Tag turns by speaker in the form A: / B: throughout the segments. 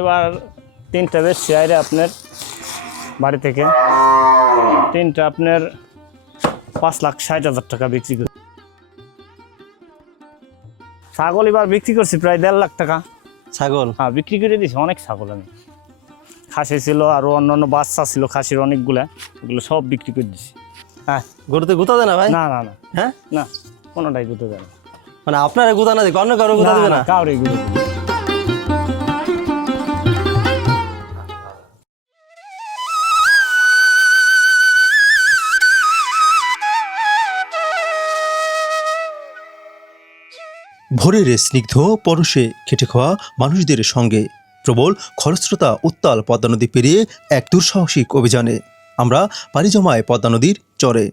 A: এবার তিনটা বেশ শেয়ারে আপনার বাড়ি থেকে। তিনটা আপনার পাঁচ লাখ ষাট হাজার টাকা বিক্রি করি ছাগল এবার বিক্রি করছি প্রায় দেড় লাখ টাকা।
B: ছাগল?
A: হ্যাঁ বিক্রি করে দিয়েছি অনেক ছাগল আমি। খাসি ছিল আর অন্য অন্য বাচ্চা ছিল খাসির অনেকগুলা ওগুলো সব বিক্রি করে দিছি
B: হ্যাঁ গরুতে গুতা দেয় না ভাই?
A: না না না।
B: হ্যাঁ?
A: না কোনোটাই গুতে দেয় না।
B: মানে আপনারা গুতা না দিক অন্য কারও
A: না
B: দেবে
A: না কাউরে গুতে দেয়
C: ভোরের স্নিগ্ধ পরশে খেটে খাওয়া মানুষদের সঙ্গে প্রবল খরস্রোতা উত্তাল পদ্মা নদী পেরিয়ে এক দুঃসাহসিক অভিযানে আমরা পাড়ি জমায় পদ্মা নদীর চরে।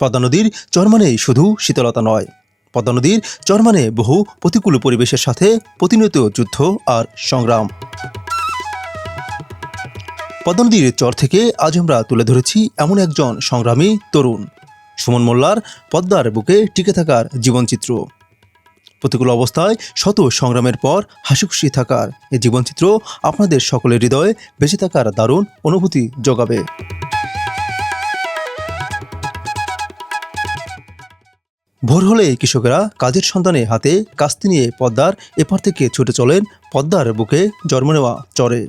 C: পদ্মা নদীর চর মানেই শুধু শীতলতা নয়। পদ্মা নদীর চর মানে বহু প্রতিকূল পরিবেশের সাথে প্রতিনিয়ত যুদ্ধ আর সংগ্রাম। পদ্মা নদীর চর থেকে আজ আমরা তুলে ধরেছি এমন একজন সংগ্রামী তরুণ। সুমন মোল্লার পদ্মার বুকে টিকে থাকার জীবনচিত্র। প্রতিকূল অবস্থায় শত সংগ্রামের পর হাসিখুশি থাকার এই জীবনচিত্র আপনাদের সকলের হৃদয়ে বেঁচে থাকার দারুণ অনুভূতি যোগাবে ভোর হলে কৃষকেরা কাজের সন্ধানে হাতে কাস্তি নিয়ে পদ্মার এপার থেকে ছুটে চলেন পদ্মার বুকে জন্ম নেওয়া চরে।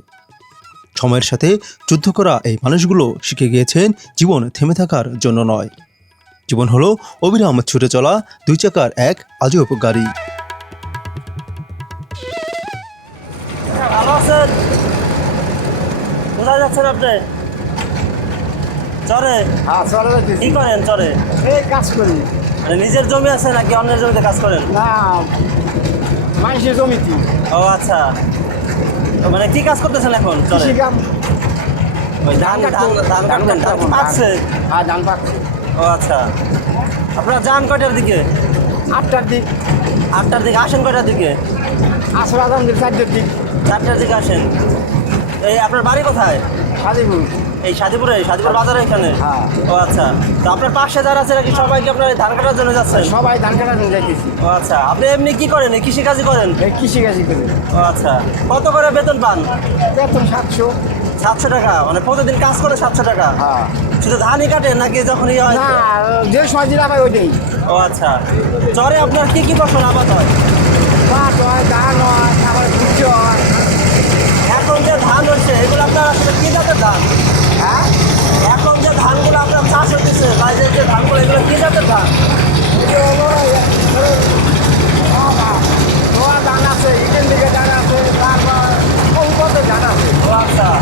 C: সময়ের সাথে যুদ্ধ করা এই মানুষগুলো শিখে গিয়েছেন জীবন থেমে থাকার জন্য নয়। জীবন হলো অবিরাম ছুটে চলা দুই চাকার এক আজব গাড়ি।
B: কোথায় যাচ্ছেন আপনি? চরে?
D: হ্যাঁ
B: কি করেন চরে?
D: এই কাজ করি।
B: মানে নিজের জমি আছে নাকি অন্যের জমিতে কাজ করেন?
D: না মানুষের জমিতে।
B: ও আচ্ছা। মানে কি কাজ করতেছেন এখন
D: কৃষি কাম।
B: ধান ধান ধান কাটতেন ধান পাকছে
D: হ্যাঁ ধান পাকছে।
B: ও আচ্ছা। আপনারা যান কয়টার দিকে?
D: আটটার দিক।
B: আটটার দিকে আসেন কয়টার দিকে?
D: আসর আজান দিক চারটের দিক।
B: চারটার দিকে আসেন। এই আপনার বাড়ি কোথায়?
D: হাজিপুর।
B: এই সাদিপুরে সাদিপুর বাজারে এখানে?
D: হ্যাঁ।
B: ও আচ্ছা। তো আপনার পাশে যারা আছে নাকি সবাইকে আপনার ধান কাটার জন্য যাচ্ছেন?
D: সবাই ধান কাটার জন্য যাইতেছি।
B: ও আচ্ছা আপনি এমনি কি করেন? এই কৃষিকাজই করেন?
D: এই কৃষি কাজই করি।
B: ও আচ্ছা। কত করে বেতন পান?
D: বেতন সাতশো।
B: সাতশো টাকা? মানে প্রতিদিন কাজ করে সাতশো টাকা?
D: হ্যাঁ।
B: শুধু ধানই কাটেন নাকি যখন ইয়ে হয়?
D: না যে সময় দিলা পাই ওইটাই।
B: ও আচ্ছা। চরে আপনার কি কি ফসল আবাদ হয়?
D: পাট হয় ধান হয় আবার ভুট্ট হয়।
B: এখন যে ধান হচ্ছে এগুলো আপনার আসলে কি জাতের ধান?
D: হ্যাঁ
B: ধানগুলো আপনার চাষ বাইরের যে ধানগুলো, এগুলো কি জাতের ধান? আচ্ছা।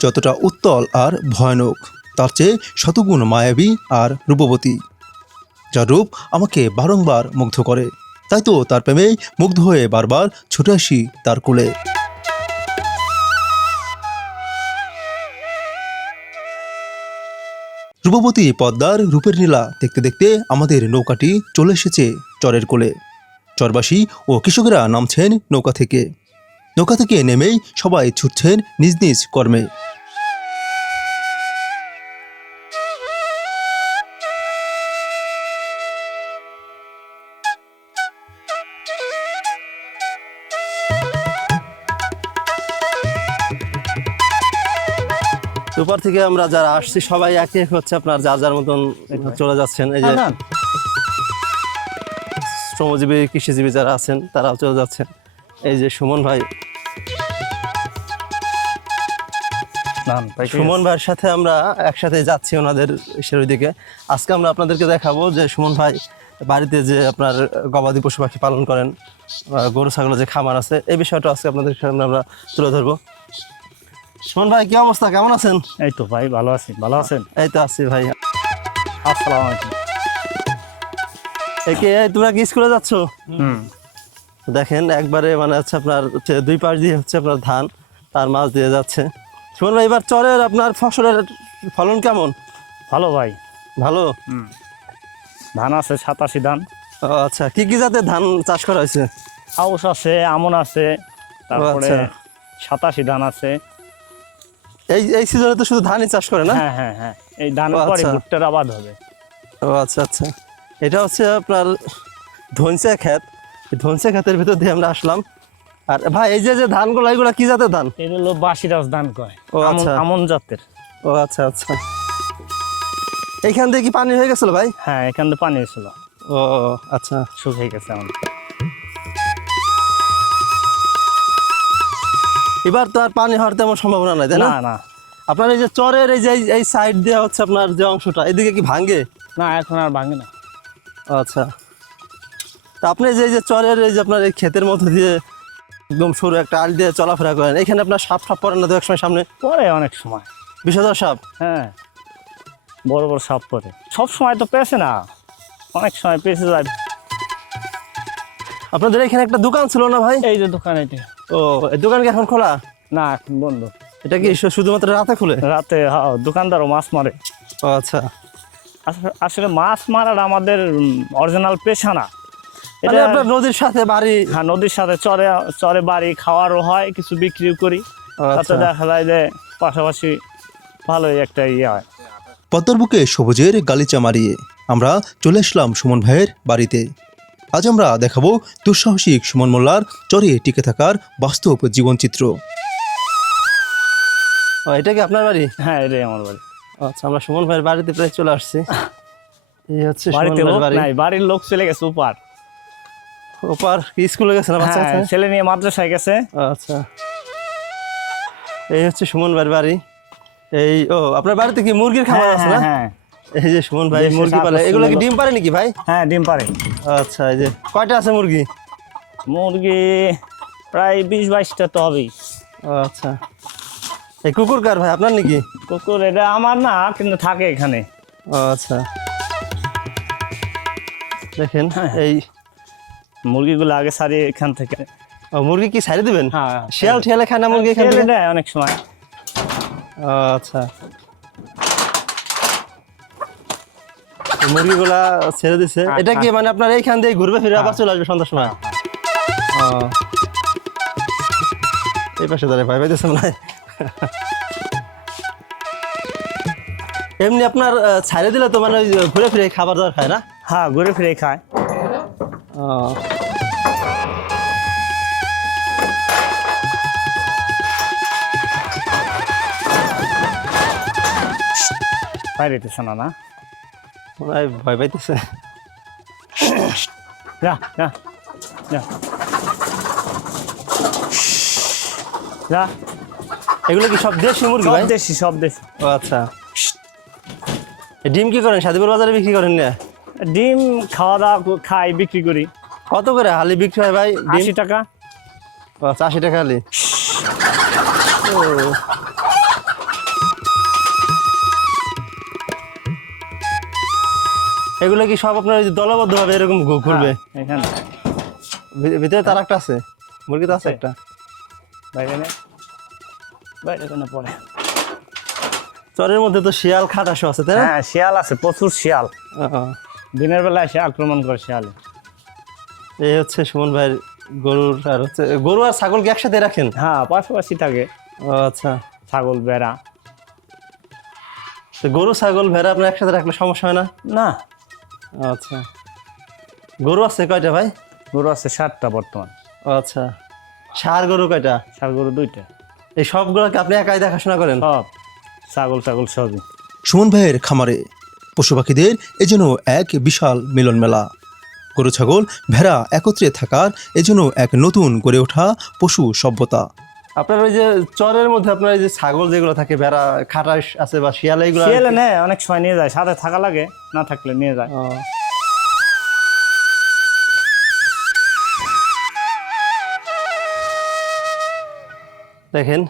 C: যতটা উত্তল আর ভয়ানক, তার চেয়ে শতগুণ মায়াবী আর রূপবতী, যার রূপ আমাকে বারংবার মুগ্ধ করে। তাই তো তার প্রেমেই মুগ্ধ হয়ে বারবার ছুটে আসি তার কোলে। রূপবতী পদ্মার রূপের নীলা দেখতে দেখতে আমাদের নৌকাটি চলে এসেছে চরের কোলে। চরবাসী ও কৃষকেরা নামছেন নৌকা থেকে। নৌকা থেকে নেমেই সবাই ছুটছেন নিজ নিজ কর্মে।
B: থেকে আমরা যারা আসছি সবাই এক এক হচ্ছে আপনার যার যার মতন চলে যাচ্ছেন। এই যে
A: হ্যাঁ,
B: শ্রমজীবী কৃষিজীবী যারা আছেন তারাও চলে যাচ্ছেন। এই যে সুমন ভাই। সুমন ভাইয়ের সাথে আমরা একসাথে যাচ্ছি ওনাদের ইসের দিকে আজকে আমরা আপনাদেরকে দেখাবো যে সুমন ভাই বাড়িতে যে আপনার গবাদি পশু পাখি পালন করেন গরু ছাগলের যে খামার আছে এই বিষয়টা আজকে আপনাদের সামনে আমরা তুলে ধরবো। সুমন ভাই কি অবস্থা? কেমন আছেন?
A: এই তো ভাই ভালো আছি। ভালো আছেন?
B: এই তো আছি ভাই।
A: আসসালামু আলাইকুম।
B: একে তোমরা কি স্কুলে যাচ্ছ?
A: হুম।
B: দেখেন একবারে মানে হচ্ছে আপনার দুই পাশ দিয়ে হচ্ছে আপনার ধান তার মাছ দিয়ে যাচ্ছে। সুমন ভাই এবার চরের আপনার ফসলের ফলন কেমন?
A: ভালো ভাই।
B: ভালো?
A: হুম। ধান আছে সাতাশি ধান।
B: ও আচ্ছা। কি কি জাতের ধান চাষ করা হয়েছে?
A: আউশ আছে আমন আছে তারপরে
B: আচ্ছা।
A: সাতাশি ধান আছে।
B: এই এই সিজনে তো শুধু ধানই চাষ করে না?
A: হ্যাঁ হ্যাঁ হ্যাঁ। এই ধান পরে
B: আচ্ছা।
A: ভুট্টার আবাদ হবে।
B: ও আচ্ছা আচ্ছা। এটা হচ্ছে আপনার ধনসা ক্ষেত। এই ধনসা ক্ষেতের ভিতর দিয়ে আমরা আসলাম। আর ভাই এই যে যে ধানগুলো এগুলো কি জাতের ধান?
A: এটা হলো বাসিরাজ ধান কয়।
B: ও,
A: আমন-
B: আচ্ছা।
A: আমন জাতের।
B: ও আচ্ছা আচ্ছা। এইখান থেকে কি পানি হয়ে গেছিল ভাই?
A: হ্যাঁ এখান থেকে পানি হয়েছিল।
B: ও আচ্ছা।
A: শুকিয়ে গেছে আমাদের
B: এবার তো আর পানি হওয়ার তেমন সম্ভাবনা নাই তাই না?
A: না
B: আপনার এই যে চরের এই যে এই- সাইড দেওয়া হচ্ছে আপনার যে অংশটা এদিকে কি ভাঙে?
A: না এখন আর ভাঙে না।
B: আচ্ছা। তা আপনি যে এই যে চরের এই যে আপনার এই ক্ষেতের মধ্যে দিয়ে একদম সরু একটা আল দিয়ে চলাফেরা করেন এখানে আপনার সাপ সাপ পড়েন না তো একসময় সামনে?
A: পরে অনেক সময়।
B: হাজার সাপ?
A: হ্যাঁ। বড় বড় সাপ পরে সব সময় তো পেছে না। অনেক সময় পেছে যায়
B: আপনাদের এখানে একটা দোকান ছিল না ভাই?
A: এই যে দোকান এটি।
B: ও। দোকান কি এখন খোলা?
A: না এখন বন্ধ।
B: এটা কি শুধুমাত্র রাতে খুলে?
A: রাতে হ্যাঁ দোকানদারও মাছ মারে।
B: ও আচ্ছা।
A: আসলে- আসলে মাছ মারার আমাদের অরিজিনাল পেশা না।
B: মানে
A: এটা
B: আপনার নদীর সাথে বাড়ি?
A: হ্যাঁ নদীর সাথে চরে চরে বাড়ি খাওয়ারও হয় কিছু বিক্রিও করি।
B: ও
A: তাতে
B: আচ্ছা
A: দেখা যায় যে পাশাপাশি ভালোই একটা ইয়ে হয়।
C: পদ্মার বুকে সবুজের গালিচা মারিয়ে আমরা চলে আসলাম সুমন ভাইয়ের বাড়িতে। আজ আমরা দেখাবো দুঃসাহসিক সুমন মোল্লার চরে টিকে থাকার বাস্তব জীবনচিত্র।
B: ও এটা কি আপনার বাড়ি?
A: হ্যাঁ এটাই আমার বাড়ি।
B: আচ্ছা আমরা সুমন ভাইয়ের বাড়িতে প্রায় চলে আসছি। এই হচ্ছে
A: বাড়িতে লোক
B: বাড়ি।
A: নাই বাড়ির লোক চলে গেছে উপার
B: ওপার কি স্কুলে গেছে না বাচ্চা
A: হ্যাঁ, ছেলে নিয়ে মাদ্রাসায় গেছে।
B: আচ্ছা। এই হচ্ছে সুমন ভাইয়ের বাড়ি। এই ও আপনার বাড়িতে কি মুরগির খাবার
A: হ্যাঁ
B: আছে
A: হ্যাঁ
B: না
A: হ্যাঁ।
B: এই যে সুমন ভাই মুরগি পালে এগুলো কি ডিম পারে নাকি ভাই?
A: হ্যাঁ ডিম পারে।
B: আচ্ছা এই যে কয়টা আছে মুরগি?
A: মুরগি প্রায় বিশ বাইশটা তো হবেই।
B: আচ্ছা। এই কুকুর কার ভাই আপনার নাকি?
A: কুকুর এটা আমার না কিন্তু থাকে এখানে।
B: ও আচ্ছা। দেখেন
A: হ্যাঁ।
B: এই
A: মুরগিগুলো আগে সারিয়ে এখান থেকে।
B: মুরগি কি ছাড়ি দিবেন?
A: হ্যাঁ
B: শিয়াল ঠিয়ালে খায় না মুরগি এখান
A: অনেক সময়।
B: আচ্ছা। মুরগিগুলা ছেড়ে দিছে।
A: হ্যাঁ,
B: এটা কি মানে আপনার এইখান দিয়ে ঘুরবে ফিরে আবার চলে আসবে সন্ধ্যার সময়? এই পাশে দাঁড়ায় ভাই পাইতেছে মনে এমনি আপনার ছাড়ে দিলে তো মানে ঘুরে ফিরে খাবার দাবার খায় না?
A: হ্যাঁ ঘুরে ফিরে খায়। না না?
B: মনে হয় ভয় পাইতেছে।
A: যা যা যা। যা।
B: এগুলো কি সব দেশি মুরগি ভাই?
A: দেশি সব দেশি।
B: ও আচ্ছা। ডিম কি করেন? সাদিপুর বাজারে বিক্রি করেন না?
A: ডিম খাওয়া দাওয়া খাই বিক্রি করি।
B: কত করে হালি বিক্রি হয় ভাই?
A: আশি টাকা।
B: ও আচ্ছা আশি টাকা হালি। ও। এগুলো কি সব আপনার ওই যে দলবদ্ধ ভাবে এরকম ঘুরবে
A: হ্যাঁ, এখানে।
B: ভি- ভিতরে তার একটা আছে। মুরগি তো আছে। একটা।
A: বাইরে বাইরে কোনো পড়ে
B: চরের মধ্যে তো শিয়াল খাটাশো আছে তাই
A: হ্যাঁ শিয়াল আছে প্রচুর শিয়াল। দিনের বেলা এসে আক্রমণ করে শিয়ালে।
B: এই হচ্ছে সুমন ভাইয়ের গরুর আর হচ্ছে গরু আর ছাগল কি একসাথে রাখেন?
A: হ্যাঁ পাশাপাশি থাকে।
B: ও আচ্ছা।
A: ছাগল বেড়া
B: তো গরু ছাগল ভেড়া আপনার একসাথে রাখলে সমস্যা হয় না?
A: না
B: আচ্ছা। গরু আছে কয়টা ভাই?
A: গরু আছে সাতটা বর্তমান।
B: আচ্ছা। সার গরু কয়টা?
A: ষাট গরু দুইটা।
B: এই সবগুলোকে আপনি একাই দেখাশোনা করেন?
A: সব। ছাগল ছাগল সবই।
C: সুমন ভাইয়ের খামারে পশু পাখিদের এ যেন এক বিশাল মিলন মেলা। গরু ছাগল ভেড়া একত্রে থাকার এ যেন এক নতুন গড়ে ওঠা পশু সভ্যতা।
B: আপনার ওই যে চরের মধ্যে আপনার এই যে ছাগল যেগুলো থাকে ভেড়া খাটাস আছে বা শিয়াল এইগুলো
A: শিয়ালে নেয় অনেক সময় নিয়ে যায় সাথে থাকা লাগে না থাকলে নিয়ে যায়।
B: দেখেন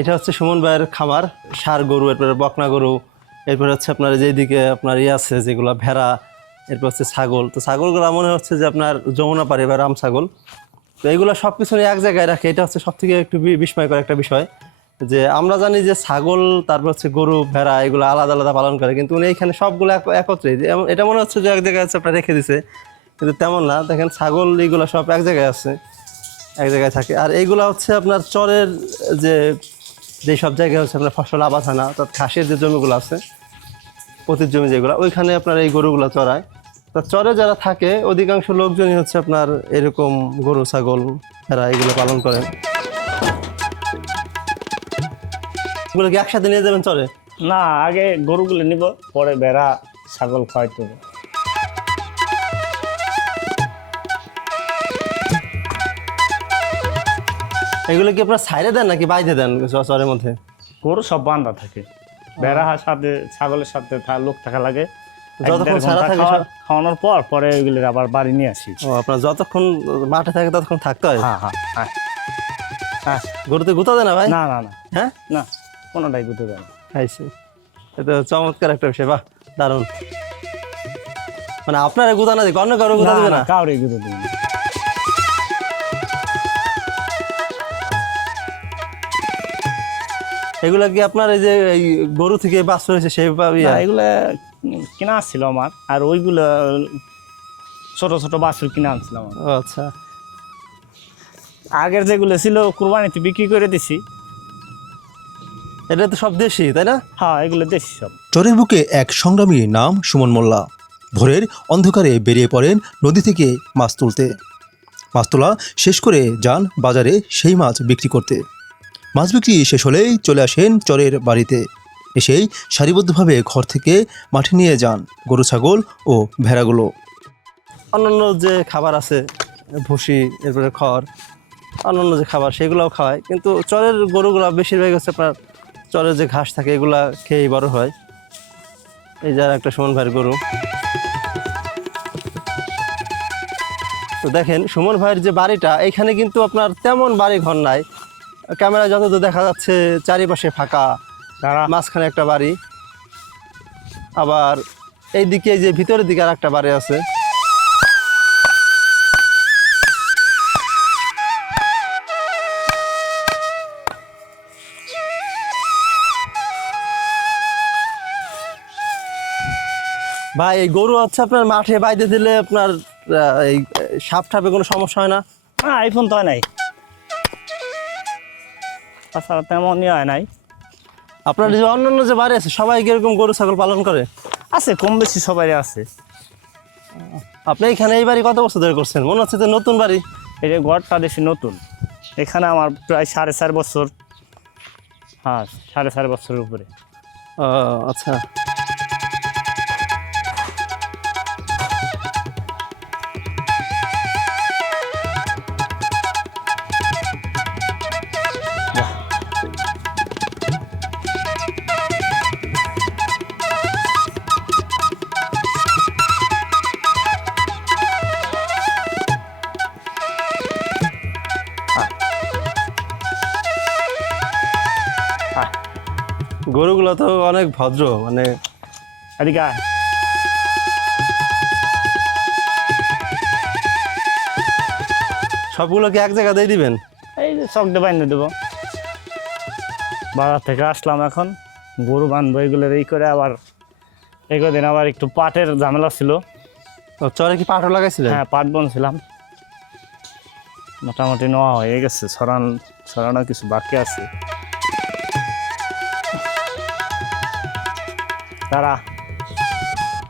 B: এটা হচ্ছে সুমন ভাইয়ের খামার সার গরু এরপরে বকনা গরু এরপরে হচ্ছে আপনার যেদিকে আপনার ইয়ে আছে যেগুলো ভেড়া এরপর হচ্ছে ছাগল। তো ছাগলগুলো মনে হচ্ছে যে আপনার যমুনা পাড়ি বা রাম ছাগল। তো এইগুলো সব কিছু এক জায়গায় রাখে। এটা হচ্ছে সব থেকে একটু বিস্ময়কর একটা বিষয় যে আমরা জানি যে ছাগল, তারপর হচ্ছে গরু, ভেড়া এগুলো আলাদা আলাদা পালন করে। কিন্তু উনি এখানে সবগুলো এক- একত্রে। এটা মনে হচ্ছে যে এক জায়গায় হচ্ছে আপনার রেখে দিছে। কিন্তু তেমন না। দেখেন ছাগল এইগুলো সব এক জায়গায় আছে। এক জায়গায় থাকে। আর এইগুলো হচ্ছে আপনার চরের যে যে সব জায়গায় হচ্ছে আপনার ফসল আবাদ হয় না, অর্থাৎ ঘাসের যে জমিগুলো আছে পতির জমি যেগুলো, ওইখানে আপনার এই গরুগুলো চড়ায়। তা চরে যারা থাকে অধিকাংশ লোকজনই হচ্ছে আপনার এরকম গরু ছাগল এরা এগুলো পালন করেন এগুলো কি একসাথে নিয়ে যাবেন চরে?
A: না আগে গরুগুলো নিব পরে বেড়া ছাগল খাওয়াইতে
B: এগুলো কি আপনার সাইডে দেন নাকি বাইরে দেন চরের মধ্যে?
A: গরু সব বান্ধা থাকে। বেড়া সাথে ছাগলের সাথে লোক থাকা লাগে।
B: যতক্ষণ ছাড়া থাকে
A: খাওয়ানোর পর পরে ওইগুলো আবার বাড়ি নিয়ে আসি।
B: ও আপনার যতক্ষণ মাঠে থাকে ততক্ষণ থাকতে হয়?
A: হ্যাঁ হ্যাঁ হ্যাঁ। হ্যাঁ
B: গরুতে গুঁতা দেয় না ভাই?
A: না না না।
B: হ্যাঁ?
A: না কোনোটাই করতে দেয় না।
B: খাইছি। এটা চমৎকার একটা বিষয় বাহ দারুণ। মানে আপনারা গুঁতা না অন্য কারও গুঁতা দেবে না
A: কাউরে গুঁতা দেবে না।
B: এগুলা কি আপনার এই যে এই গরু থেকে বাচ্চা হয়েছে সেই
A: এগুলা কিনা আসছিল আমার আর ওইগুলো ছোট ছোট বাছুর কিনে আনছিলাম
B: আচ্ছা।
A: আগের যেগুলো ছিল কুরবানিতে বিক্রি করে দিছি।
B: এটা তো সব দেশি তাই না?
A: হ্যাঁ এগুলো দেশি সব।
C: চরের বুকে এক সংগ্রামী নাম সুমন মোল্লা। ভোরের অন্ধকারে বেরিয়ে পড়েন নদী থেকে মাছ তুলতে। মাছ তোলা শেষ করে যান বাজারে সেই মাছ বিক্রি করতে। মাছ বিক্রি শেষ হলেই চলে আসেন চরের বাড়িতে। এসেই সারিবদ্ধভাবে ঘর থেকে মাঠে নিয়ে যান গরু, ছাগল ও ভেড়াগুলো।
B: অন্যান্য যে খাবার আছে, ভুসি, এরপরে খড়, অন্যান্য যে খাবার সেগুলোও খাওয়ায়। কিন্তু চরের গরুগুলো বেশিরভাগ হচ্ছে আপনার চরের যে ঘাস থাকে, এগুলা খেয়েই বড় হয়। এই যার একটা সুমন ভাইয়ের গরু। তো দেখেন, সুমন ভাইয়ের যে বাড়িটা, এখানে কিন্তু আপনার তেমন বাড়ি ঘর নাই। ক্যামেরা যতদূর দেখা যাচ্ছে চারিপাশে ফাঁকা। মাঝখানে একটা বাড়ি। আবার এইদিকে যে ভিতরের দিকে আর একটা বাড়ি আছে। ভাই এই গরু হচ্ছে আপনার মাঠে বাইতে দিলে আপনার এই সাপ ঠাপে কোনো সমস্যা হয় না?
A: না আইফোন তো হয় নাই। তাছাড়া তেমন ইয়ে হয় নাই।
B: আপনার যে অন্যান্য যে বাড়ি আছে সবাই কীরকম এরকম গরু ছাগল পালন করে?
A: আছে কম বেশি সবাই আছে।
B: আপনি এখানে এই বাড়ি কত বছর ধরে করছেন? মনে হচ্ছে যে নতুন বাড়ি।
A: এই যে ঘরটা বেশি নতুন। এখানে আমার প্রায় সাড়ে চার বছর। হ্যাঁ সাড়ে চার বছরের উপরে।
B: ও, আচ্ছা। গরুগুলো তো অনেক ভদ্র মানে
A: এদিকে আয়।
B: সবগুলো কি এক জায়গাতেই দিবেন?
A: এই যে চক দিয়ে বানিয়ে দেবো। বাজার থেকে আসলাম এখন গরু বানবো এগুলোর এই করে আবার এই কদিন আবার একটু পাটের ঝামেলা ছিল।
B: ও, চরে কি পাঠও লাগাইছিলেন?
A: হ্যাঁ পাট বনছিলাম। মোটামুটি নেওয়া হয়ে গেছে ছড়ান ছড়ানো কিছু বাকি আছে। তারা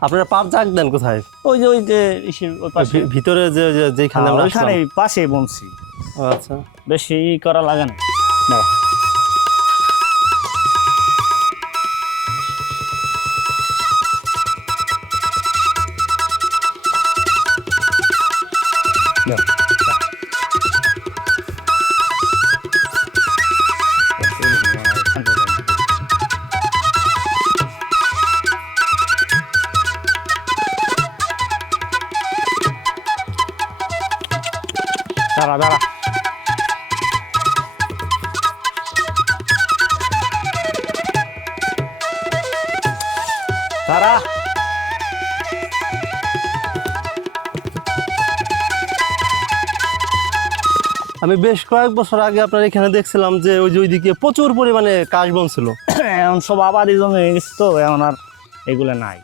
B: আপনারা পাপ জাগ দেন কোথায়?
A: ওই যে ওই যে ওই পাশে।
B: ভিতরে যে যেখানে
A: হ্যাঁ,
B: আমরা
A: ওইখানে পাশে বনছি।
B: আচ্ছা।
A: বেশি ই করা লাগে না।
B: আমি বেশ কয়েক বছর আগে আপনার এখানে দেখছিলাম যে ওই যে ওইদিকে প্রচুর পরিমাণে কাশ বন ছিল।
A: এখন সব আবাদি জমি হয়ে গেছে তো এখন আর এগুলো নাই।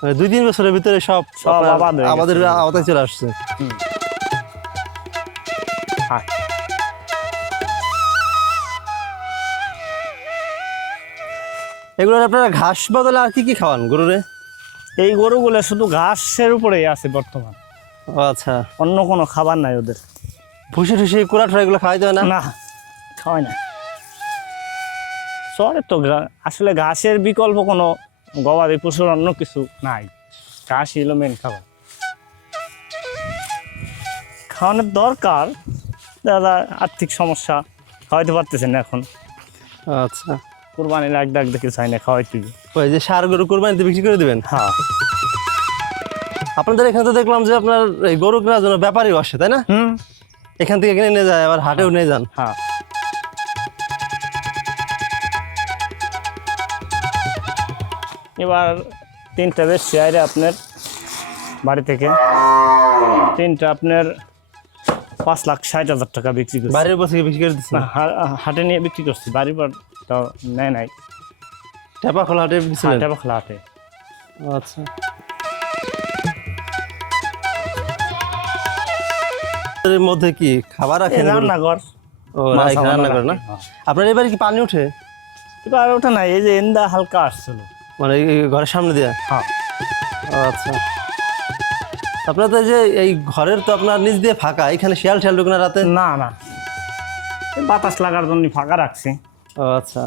B: মানে দুই তিন বছরের ভিতরে সব
A: সব আবাদ হয়ে গেছে।
B: আমাদের আওতায় চলে আসছে। এগুলোর আপনারা ঘাস বদলে আর কি কি খাওয়ান গরুরে?
A: এই গরুগুলো শুধু ঘাসের উপরেই আছে বর্তমান।
B: ও আচ্ছা।
A: অন্য কোনো খাবার নাই ওদের।
B: ভুসি টুসি কুড়া টুড়া এগুলো খাওয়াইতে হয় না?
A: না খাওয়াই না। শহরে তো আসলে ঘাসের বিকল্প কোনো গবাদি পশুর অন্য কিছু নাই। ঘাস হলো মেন খাবার। খাওয়ানোর দরকার দাদা আর্থিক সমস্যা খাওয়াইতে পারতেছেন এখন।
B: আচ্ছা।
A: কোরবানি এক ডাক দেখে চাই না খাওয়াইতে
B: ওই যে সার গরু কোরবানিতে বিক্রি করে দিবেন?
A: হ্যাঁ।
B: আপনাদের এখানে তো দেখলাম যে আপনার এই গরু কেনার জন্য ব্যাপারীও আসে তাই না?
A: হুম।
B: এখান থেকে কিনে নিয়ে যায় আবার হাটেও নিয়ে যান।
A: হ্যাঁ। এবার তিনটা বেশ চেয়ারে আপনার বাড়ি থেকে। তিনটা আপনার পাঁচ লাখ ষাট হাজার টাকা বিক্রি করছি।
B: বাড়ির উপর থেকে বিক্রি করে
A: হা- হাটে নিয়ে বিক্রি করছি বাড়ির পর তো নেয় নাই।
B: টেপা খোলা হাটে বিক্রি
A: হাটে বাখলা হাটে।
B: আচ্ছা। এর মধ্যে কি খাবার রাখেন?
A: রান্নাঘর।
B: ও
A: মাছ
B: এখানে রান্না
A: আমাদের
B: করেন না
A: হ্যাঁ।
B: আপনার এবারে কি পানি ওঠে
A: এবার ওটা নাই এই যে এন্দা হালকা আসছিল।
B: মানে এই ঘরের সামনে দিয়ে?
A: হ্যাঁ।
B: আচ্ছা। আপনার তো এই যে এই ঘরের তো আপনার নিচ দিয়ে ফাঁকা এখানে শিয়াল শিয়াল ঢুকে না রাতে?
A: না না। বাতাস লাগার জন্য ফাঁকা রাখছি।
B: ও আচ্ছা।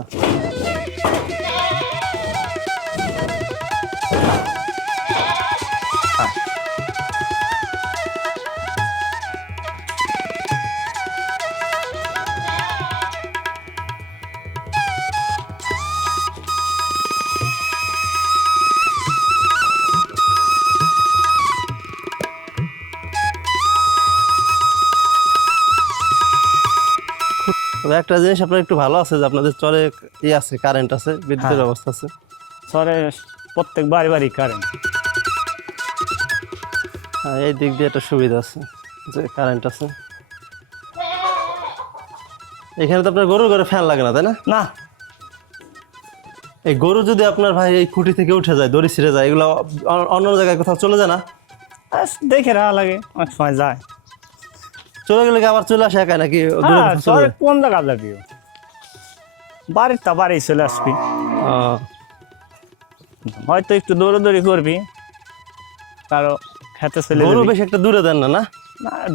B: তবে একটা জিনিস আপনার একটু ভালো আছে যে আপনাদের চরে ই আছে কারেন্ট আছে বিদ্যুতের
A: হ্যাঁ।
B: ব্যবস্থা আছে।
A: শহরে প্রত্যেক বাড়ি বাড়ি কারেন্ট
B: হ্যাঁ, এই দিক দিয়ে একটা সুবিধা আছে যে কারেন্ট আছে। এখানে তো আপনার গরুর ঘরে ফ্যান লাগে না তাই না?
A: না।
B: এই গরু যদি আপনার ভাই এই খুঁটি থেকে উঠে যায় দড়ি ছিঁড়ে যায় এগুলো অন্য জায়গায় কোথাও চলে যায় না?
A: দেখে রাখা লাগে অনেক সময় যায়।
B: চলে গেলে আবার চলে আসে একা নাকি
A: হ্যাঁ? কোন জায়গা যাবি? বাড়ির তা বাড়ি চলে আসবি। হয়তো একটু দৌড়াদৌড়ি করবি কারও খেতে চলে
B: গরু বেশ একটা দূরে দেন না না?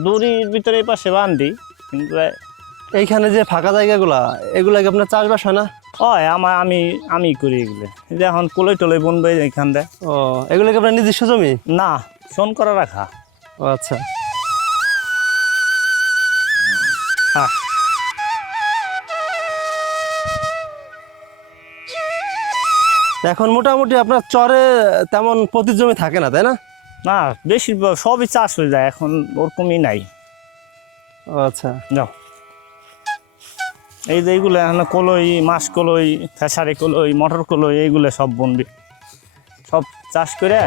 A: দড়ির ভিতরে এই পাশে বান্ধি কিন্তু
B: এইখানে যে ফাঁকা জায়গাগুলা এগুলা কি আপনার চাষবাস হয় না?
A: হয় আমার আমি আমি করি এগুলো। যে এখন কলই টলই বনবে এখান দিয়ে।
B: ও এগুলো কি আপনার নিজস্ব জমি?
A: না শোন করা রাখা।
B: ও আচ্ছা।
A: হ্যাঁ
B: এখন মোটামুটি আপনার চরে তেমন প্রতি জমি থাকে না তাই না?
A: না বেশিরভাগ সবই চাষ হয়ে যায় এখন ওরকমই নাই।
B: আচ্ছা।
A: যাও। এই যে এইগুলো এখন কলই মাছ কলই ফেসারি কলই মটর কলই এইগুলো সব বনবি সব চাষ করে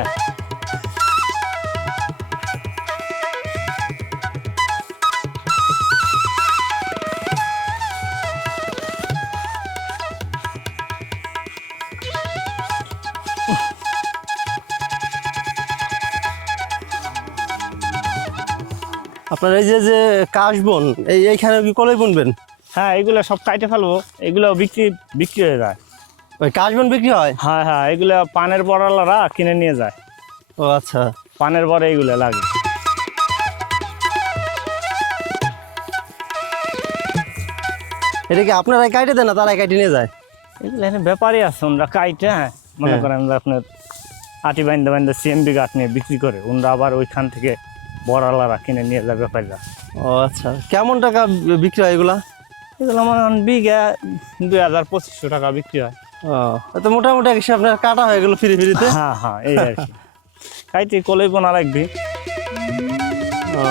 B: আপনার এই যে যে কাশবন এই এইখানে কি কলাই বুনবেন?
A: হ্যাঁ এগুলো সব কাটে ফেলব এগুলো বিক্রি বিক্রি হয়ে যায়।
B: ওই কাশবন বিক্রি হয়?
A: হ্যাঁ হ্যাঁ এগুলো পানের বড়ালারা কিনে নিয়ে যায়।
B: ও আচ্ছা।
A: পানের বড় এগুলো লাগে।
B: এটা কি আপনারাই কাটে দেন না তারাই কাটে নিয়ে যায়?
A: এগুলো এখানে ব্যাপারই আছে ওনারা কাইটে হ্যাঁ। মনে
B: হ্যাঁ।
A: করেন আপনার আটি বাইন্দা বাইন্দা সিএমবি গাছ নিয়ে বিক্রি করে ওনারা আবার ওইখান থেকে বড়ালারা কিনে নিয়ে যাবে ব্যাপারীরা
B: ও আচ্ছা কেমন টাকা বিক্রি হয় এগুলা?
A: এগুলো হয় বিঘা দুই হাজার পঁচিশশো টাকা বিক্রি হয়।
B: ও তো মোটামুটি এক হিসাব আপনার কাটা হয়ে গেল ফিরে ফিরিতে?
A: হ্যাঁ হ্যাঁ এই আর কি। কাইতে কলই বোনা রাখবি
B: ও।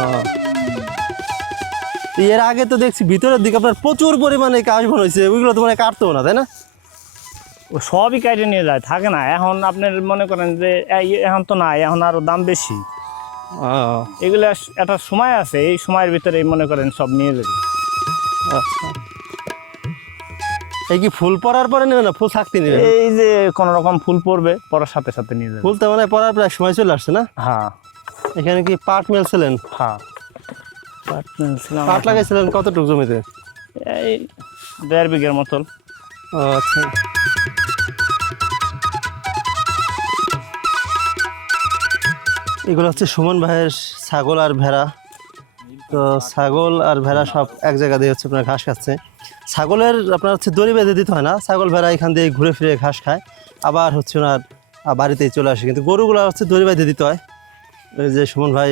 B: এর আগে তো দেখছি ভিতরের দিকে আপনার প্রচুর পরিমাণে কাশবন হয়েছে ওইগুলো তো মানে কাটতো না তাই না?
A: ও সবই কাইটে নিয়ে যায় থাকে না। এখন আপনার মনে করেন যে এই- এখন তো নাই এখন আরও দাম বেশি। এগুলো একটা সময় আছে এই সময়ের ভিতরে মনে করেন সব নিয়ে যাবে।
B: আচ্ছা। এই কি ফুল পড়ার পরে নেবে না? ফুল থাকতে নেবে?
A: এই যে কোন রকম ফুল পড়বে পড়ার সাথে সাথে নিয়ে যাবে।
B: ফুল তো মানে পড়ার প্রায় সময় চলে আসছে না?
A: হ্যাঁ।
B: এখানে কি পাট মেলছিলেন?
A: হ্যাঁ। পাট নিয়েছিলাম
B: পাট লাগাইছিলেন কতটুকু জমিতে?
A: এই দেড় বিঘের মতন।
B: ও আচ্ছা। এগুলো হচ্ছে সুমন ভাইয়ের ছাগল আর ভেড়া। তো ছাগল আর ভেড়া সব এক জায়গা দিয়ে হচ্ছে আপনার ঘাস খাচ্ছে। ছাগলের আপনার হচ্ছে দড়ি বেঁধে দিতে হয় না ছাগল ভেড়া এখান দিয়ে ঘুরে ফিরে ঘাস খায়। আবার হচ্ছে ওনার বাড়িতেই চলে আসে কিন্তু গরুগুলো হচ্ছে দড়ি বেঁধে দিতে হয়। ওই যে সুমন ভাই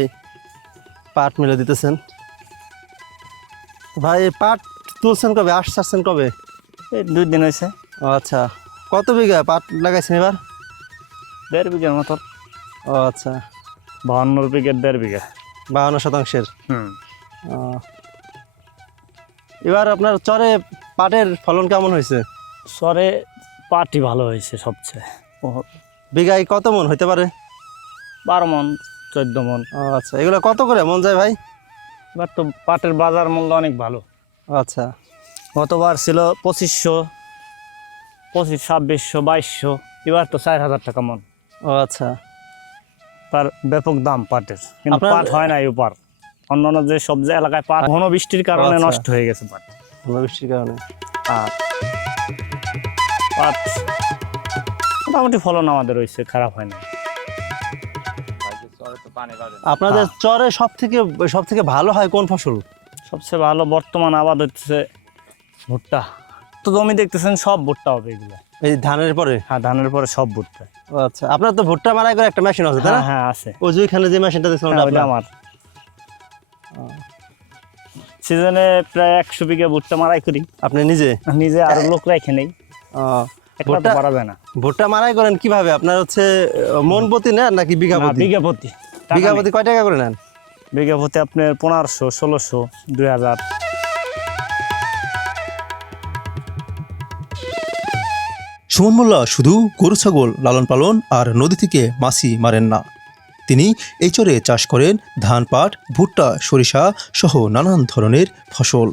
B: পাট মেলে দিতেছেন। ভাই পাট তুলছেন কবে? আশ ছাড়ছেন কবে?
A: এই দুই দিন হয়েছে
B: ও আচ্ছা কত বিঘা পাট লাগাইছেন এবার?
A: দেড় বিঘার মতো।
B: ও আচ্ছা।
A: বাহান্ন বিঘের দেড় বিঘা
B: বাহান্ন শতাংশের।
A: হুম।
B: এবার আপনার চরে পাটের ফলন কেমন হয়েছে?
A: সরে পাটি ভালো হয়েছে সবচেয়ে।
B: বিঘায় কত মন হইতে পারে?
A: বারো মন চোদ্দ মন।
B: ও আচ্ছা এগুলো কত করে মন যায় ভাই?
A: এবার তো পাটের বাজার মূল্য অনেক ভালো।
B: আচ্ছা
A: গতবার ছিল পঁচিশশো। পঁচিশ ছাব্বিশশো বাইশশো এবার তো চার হাজার টাকা মন।
B: ও আচ্ছা।
A: তার ব্যাপক দাম পাটের। কিন্তু পাট হয় না এই পার অন্যান্য যে সব যে এলাকায় পাট ঘন বৃষ্টির কারণে
B: আচ্ছা।
A: নষ্ট হয়ে গেছে পাট।
B: ঘন বৃষ্টির কারণে।
A: আর পাট মোটামুটি ফলন আমাদের হয়েছে খারাপ হয় না
B: আপনাদের চরে সব থেকে সব থেকে ভালো হয় কোন ফসল?
A: সবচেয়ে ভালো বর্তমান আবাদ হচ্ছে ভুট্টা। তো জমি দেখতেছেন সব ভুট্টা হবে এগুলো।
B: এই ধানের পরে?
A: হ্যাঁ ধানের পরে সব ভুট্টা।
B: আচ্ছা আপনার তো ভুট্টা মারাই করে একটা মেশিন আছে তাই
A: হ্যাঁ
B: না?
A: হ্যাঁ আছে।
B: ওই যে ওইখানে যে মেশিনটা দেখছিলাম
A: হ্যাঁ,
B: ওটা
A: আমার। সিজনে প্রায় একশো বিঘা ভুট্টা মারাই করি।
B: আপনি নিজে?
A: নিজে আরও লোক রেখে নেই।
B: ভুট্টা
A: পারাবে না।
B: ভুট্টা মারাই করেন কীভাবে? আপনার হচ্ছে মন প্রতি নেন নাকি বিঘা প্রতি?
A: বিঘা প্রতি।
B: বিঘা প্রতি কয় টাকা করে নেন?
A: বিঘা প্রতি আপনার পনেরোশো ষোলোশো দুই হাজার।
C: সুমন মোল্লা শুধু গরু, ছাগল লালন পালন আর নদী থেকে মাছি মারেন না। তিনি এই চরে চাষ করেন ধান, পাট, ভুট্টা, সরিষা সহ নানান ধরনের ফসল।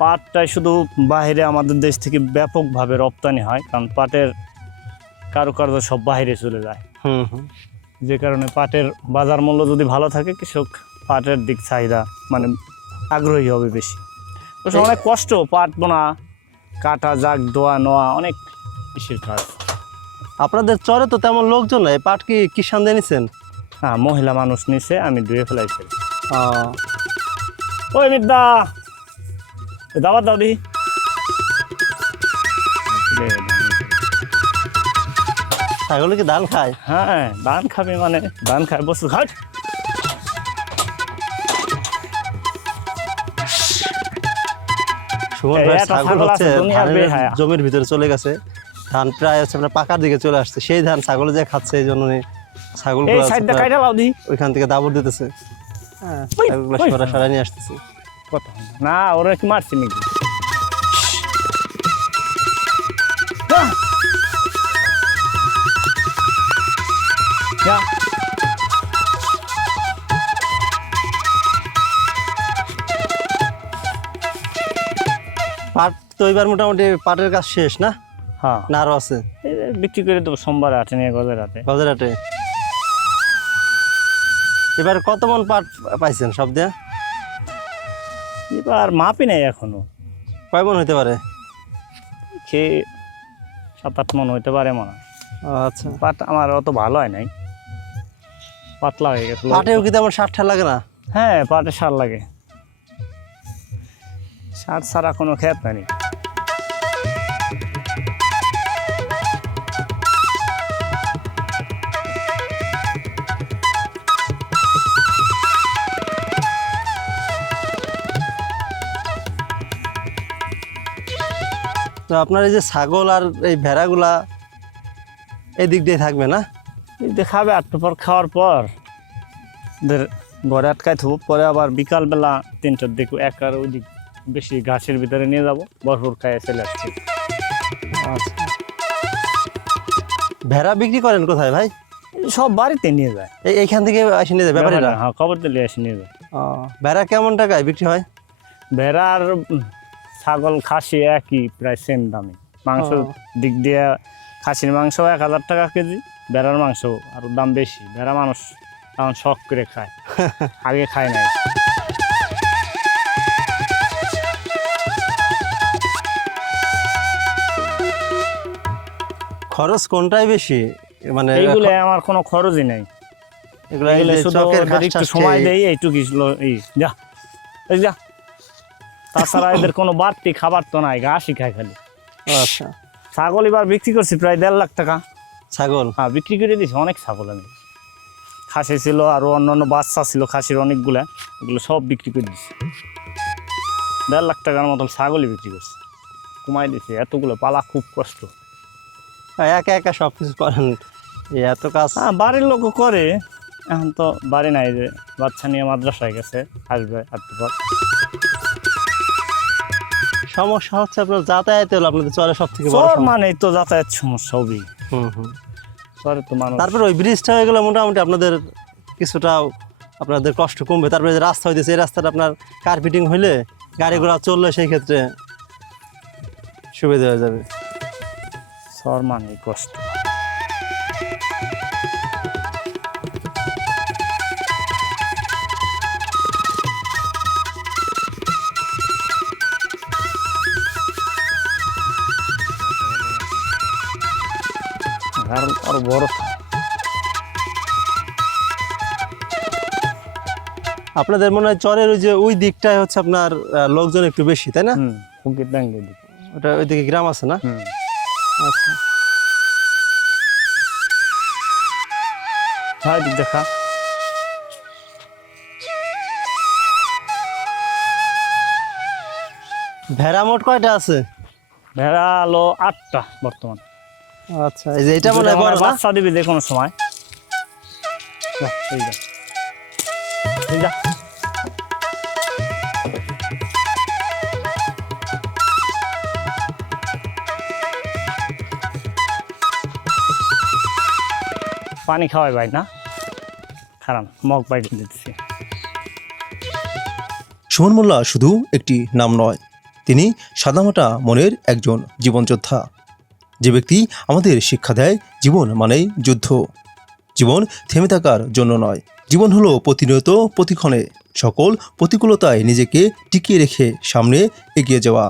A: পাটটাই শুধু বাইরে আমাদের দেশ থেকে ব্যাপকভাবে রপ্তানি হয়, কারণ পাটের কারুকার্য সব বাইরে চলে যায়। যে কারণে পাটের বাজার মূল্য যদি ভালো থাকে কৃষক পাটের দিক চাহিদা মানে আগ্রহী হবে বেশি। তো অনেক কষ্ট পাট বোনা কাটা জাগ দোয়া নোয়া অনেক কৃষির কাজ?
B: আপনাদের চরে তো তেমন লোকজন নাই পাট কি কিষান দিয়ে নিছেন?
A: হ্যাঁ মহিলা মানুষ নিছে আমি ধুয়ে ফেলাইছি।
B: ও,
A: ওই মিদ্দা! দাবার দাও দি
B: ছাগলে কি ধান খায়?
A: হ্যাঁ ধান খাবি মানে ধান খায়। বসে
B: সুমন ভাই ছাগল হচ্ছে
A: বেহায়া।
B: জমির ভিতরে চলে গেছে। ধান প্রায় হচ্ছে আপনার পাকার দিকে চলে আসছে। সেই ধান ছাগলে যে খাচ্ছে এই জন্য ছাগল ওইখান থেকে দাবর দিতেছে। হ্যাঁ। সরাই নিয়ে আসতেছে।
A: না ওরা কি মারছি নাকি?
B: পাট তো এবার মোটামুটি পাটের কাজ শেষ না?
A: হ্যাঁ।
B: না আরও আছে?
A: বিক্রি করে দেবো সোমবার হাটে নিয়ে গজের হাটে
B: বাজারহাটে এবার কত মন পাট পাইছেন সব দিয়ে?
A: এবার মাপি নাই এখনও।
B: কয় মন হইতে পারে?
A: খেয়ে সাত আট মন হইতে পারে মনে
B: আচ্ছা।
A: পাট আমার অত ভালো হয় নাই। পাতলা হয়ে গেছে।
B: পাটেও কি তেমন ষাট ঠাট লাগে না?
A: হ্যাঁ পাটে সার লাগে। সার ছাড়া কোনো ক্ষেত নাই।
B: তো আপনার এই যে ছাগল আর এই ভেড়াগুলা এই দিক দিয়ে থাকবে না?
A: এই যে খাবে আটটা পর খাওয়ার পর। ওদের ঘরে আটকায় থাকব পরে আবার বিকালবেলা তিনটার দিকে এক আর ওই দিক বেশি ঘাসের ভিতরে নিয়ে যাব ভরপুর খাইয়ে চলে আসছি।
B: আচ্ছা ভেড়া বিক্রি করেন কোথায় ভাই?
A: সব বাড়িতে নিয়ে যায়।
B: এই এইখান থেকে আসে নিয়ে যায় ব্যাপারীরা
A: হ্যাঁ খবর দিলে এসে নিয়ে যায়।
B: ভেড়া কেমন টাকায় বিক্রি হয়?
A: ভেড়া আর ছাগল খাসি একই প্রায় সেম দামে। মাংস দিক দিয়ে খাসির মাংস এক হাজার টাকা কেজি ভেড়ার মাংস আর দাম বেশি। ভেড়া মানুষ এখন শখ করে খায়। আগে খায় নাই।
B: খরচ কোনটাই বেশি? মানে
A: এইগুলো আমার কোনো খরচই নাই।
B: এগুলো
A: শুধু একটু সময় দেই এইটুকু এই যা। এই যা। তাছাড়া এদের কোনো বাড়তি খাবার তো নাই ঘাসই খায় খালি।
B: আচ্ছা।
A: ছাগল এবার বিক্রি করছি প্রায় দেড় লাখ টাকা।
B: ছাগল?
A: হ্যাঁ বিক্রি করে দিয়েছি অনেক ছাগল আমি। খাসি ছিল আর অন্যান্য বাচ্চা ছিল খাসির অনেকগুলা এগুলো সব বিক্রি করে দিয়েছি। দেড় লাখ টাকার মতন ছাগলই বিক্রি করছি। কমাই দিয়েছি এতগুলো পালা খুব কষ্ট।
B: একা একা সব কিছু করেন এত কাজ
A: হ্যাঁ বাড়ির লোকও করে। এখন তো বাড়ি নাই যে বাচ্চা নিয়ে মাদ্রাসায় গেছে আসবে একটু পর।
B: সমস্যা হচ্ছে আপনার যাতায়াতে হলো আপনাদের চরে সব থেকে বড়।
A: মানেই তো যাতায়াত সমস্যা হবেই
B: হুম হুম।
A: চরে তো মানুষ
B: তারপরে ওই ব্রিজটা হয়ে গেলে মোটামুটি আপনাদের কিছুটা আপনাদের কষ্ট কমবে। তারপরে যে রাস্তা হইতেছে এই রাস্তাটা আপনার কার্পেটিং হইলে গাড়ি ঘোড়া চললে সেই ক্ষেত্রে সুবিধা হয়ে যাবে।
A: মানেই কষ্ট। আর বড়
B: আপনাদের মনে হয় চরের ওই যে ওই দিকটায় হচ্ছে আপনার লোকজন একটু বেশি তাই না? ওটা ওইদিকে গ্রাম আছে না? আচ্ছা।
A: দেখা।
B: ভেড়া মোট কয়টা আছে?
A: ভেড়া আলো আটটা বর্তমান।
B: আচ্ছা এই যে এটা মনে হয় বড় না?
A: বাচ্চা দিবি যে কোনো সময়। যা, এই যা। এই যা। পানি খাওয়াই ভাই, না? খারাপ মগ বাইরে দিতেছি
C: সুমন মোল্লা শুধু একটি নাম নয়, তিনি সাদামাটা মনের একজন জীবনযোদ্ধা। যে ব্যক্তি আমাদের শিক্ষা দেয়, জীবন মানেই যুদ্ধ। জীবন থেমে থাকার জন্য নয়, জীবন হলো প্রতিনিয়ত প্রতিক্ষণে। সকল প্রতিকূলতায় নিজেকে টিকিয়ে রেখে সামনে এগিয়ে যাওয়া।